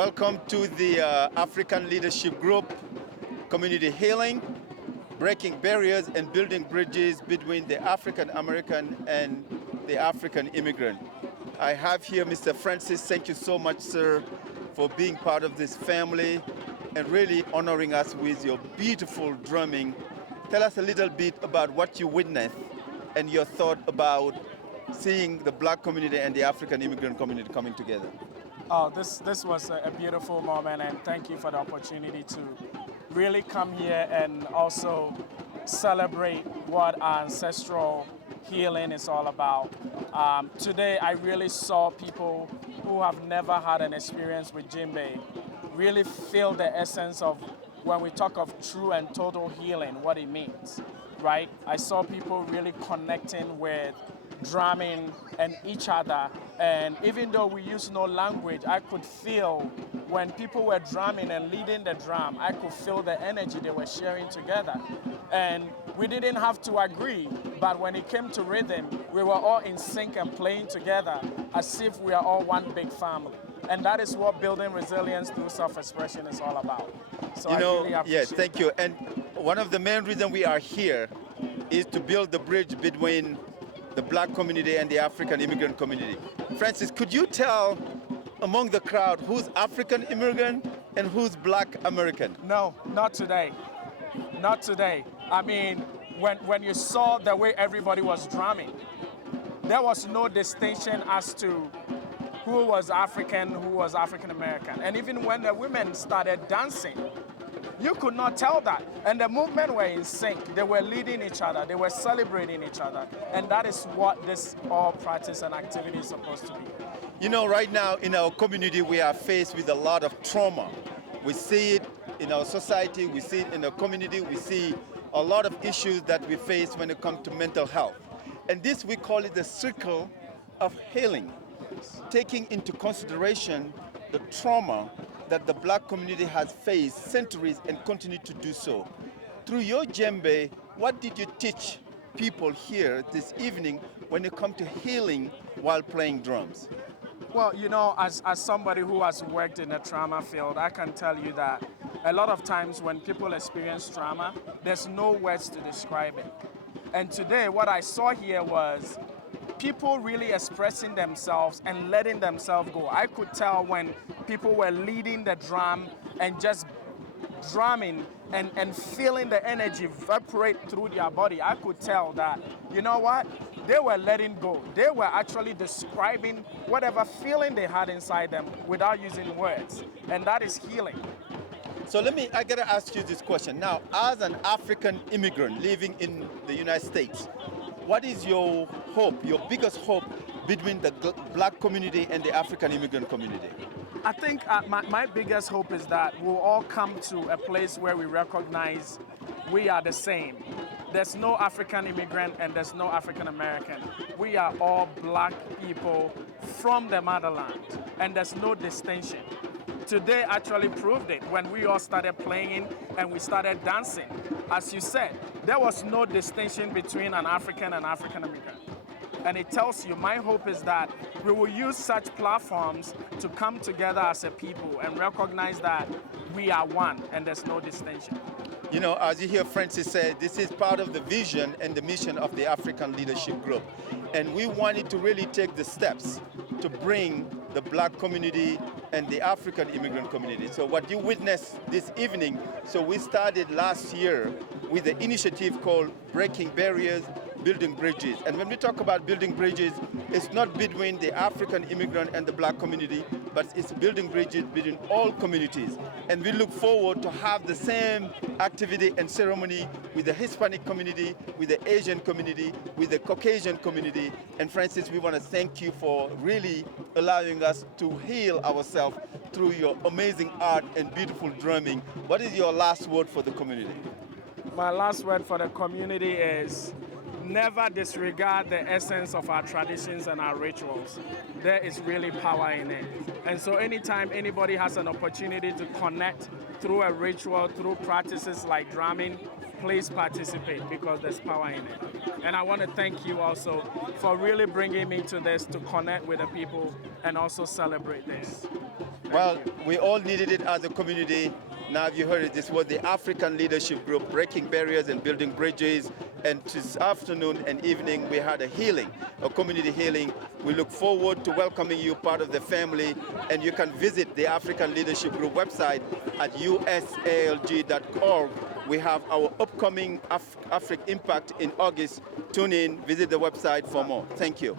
Welcome to the African Leadership Group, Community Healing, Breaking Barriers and Building Bridges between the African American and the African Immigrant. I have here Mr. Francis. Thank you so much, sir, for being part of this family and really honoring us with your beautiful drumming. Tell us a little bit about what you witnessed and your thought about seeing the Black community and the African immigrant community coming together. Oh, this was a beautiful moment, and thank you for the opportunity to really come here and also celebrate what our ancestral healing is all about. Today, I really saw people who have never had an experience with djembe really feel the essence of when we talk of true and total healing, what it means, right? I saw people really connecting with drumming and each other, and even though we use no language, I could feel when people were drumming and leading the drum, I could feel the energy they were sharing together. And we didn't have to agree, but when it came to rhythm, we were all in sync and playing together as if we are all one big family. And that is what building resilience through self-expression is all about. So yes, thank you. And one of the main reasons we are here is to build the bridge between the Black community and the African immigrant community. Francis, could you tell among the crowd who's African immigrant and who's Black American? No, not today. Not today. I mean, when you saw the way everybody was drumming, there was no distinction as to who was African, who was African American. And even when the women started dancing, you could not tell that. And the movement were in sync. They were leading each other. They were celebrating each other. And that is what this all practice and activity is supposed to be. You know, right now in our community, we are faced with a lot of trauma. We see it in our society. We see it in our community. We see a lot of issues that we face when it comes to mental health. And this, we call it the circle of healing, taking into consideration the trauma that the Black community has faced centuries and continue to do so. Through your djembe, what did you teach people here this evening when it comes to healing while playing drums? Well, you know, as somebody who has worked in the trauma field, I can tell you that a lot of times when people experience trauma, there's no words to describe it. And today, what I saw here was people really expressing themselves and letting themselves go. I could tell when people were leading the drum and just drumming and feeling the energy evaporate through their body. I could tell that, you know what? They were letting go. They were actually describing whatever feeling they had inside them without using words. And that is healing. So I gotta ask you this question. Now, as an African immigrant living in the United States, what is your hope, your biggest hope between the Black community and the African immigrant community? I think my biggest hope is that we'll all come to a place where we recognize we are the same. There's no African immigrant and there's no African American. We are all Black people from the motherland, and there's no distinction. Today actually proved it when we all started playing and we started dancing. As you said, there was no distinction between an African and African immigrant. And it tells you, my hope is that we will use such platforms to come together as a people and recognize that we are one and there's no distinction. You know, as you hear Francis say, this is part of the vision and the mission of the African Leadership Group. And we wanted to really take the steps to bring the Black community and the African immigrant community. So what you witnessed this evening, so we started last year with the initiative called Breaking Barriers, Building Bridges. And when we talk about building bridges, it's not between the African immigrant and the Black community, but it's building bridges between all communities. And we look forward to have the same activity and ceremony with the Hispanic community, with the Asian community, with the Caucasian community. And Francis, we want to thank you for really allowing us to heal ourselves through your amazing art and beautiful drumming. What is your last word for the community? My last word for the community is never disregard the essence of our traditions and our rituals. There is really power in it. And so anytime anybody has an opportunity to connect through a ritual, through practices like drumming, please participate because there's power in it. And I want to thank you also for really bringing me to this to connect with the people and also celebrate this. Well, we all needed it as a community. Now you heard it, this was the African Leadership Group, breaking barriers and building bridges. And this afternoon and evening, we had a healing, a community healing. We look forward to welcoming you part of the family. And you can visit the African Leadership Group website at usalg.org. We have our upcoming Africa Impact in August. Tune in, visit the website for more. Thank you.